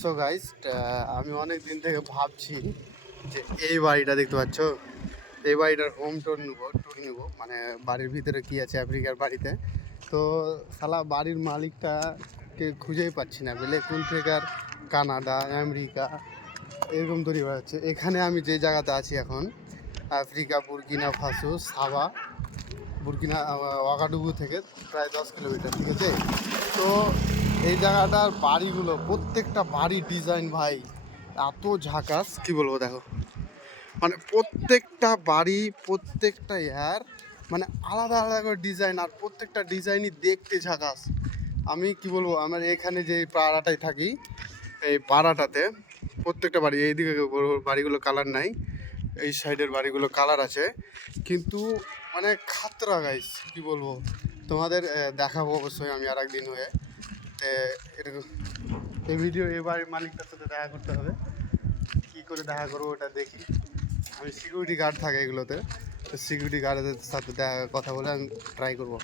So guys, আমি অনেক দিন থেকে ভাবছি যে এই বাড়িটা দেখতে পাচ্ছ, এই বাড়িটার হোম ট্যুর নিব মানে বাড়ির ভিতরে কি আছে আফ্রিকার বাড়িতে। তো শালা বাড়ির মালিকটাকে খুঁজেই পাচ্ছি না, বলে কোন থেকে আর কানাডা আমেরিকা এরকম তৈরি হচ্ছে। এখানে আমি যে জায়গাতে আছি এখন, আফ্রিকা বুরকিনা ফাসো সাবা বুরকিনা ওয়াগাডুগু থেকে প্রায় 10 কিলোমিটার, ঠিক আছে। তো এই জায়গাটার বাড়িগুলো, প্রত্যেকটা বাড়ির ডিজাইন ভাই এত ঝাকাস, কি বলবো দেখো, মানে প্রত্যেকটা বাড়ি প্রত্যেকটা মানে আলাদা আলাদা করে ডিজাইন, আর প্রত্যেকটা ডিজাইনই দেখতে ঝাকাস। আমি কি বলবো, আমার এখানে যে পাড়াটায় থাকি, এই পাড়াটাতে প্রত্যেকটা বাড়ি, এইদিকে বাড়িগুলো কালার নাই, এই সাইডের বাড়িগুলো কালার আছে, কিন্তু মানে খাতরা গাইস, কি বলবো তোমাদের। দেখাবো অবশ্যই আমি আর একদিন হয়ে। এরকম এই ভিডিও, এই বাড়ির মালিকটার সাথে দেখা করতে হবে। কী করে দেখা করবো ওটা দেখি। আমি সিকিউরিটি গার্ড থাকে এগুলোতে, তো সিকিউরিটি গার্ডের সাথে দেখা কথা বলে আমি ট্রাই করবো।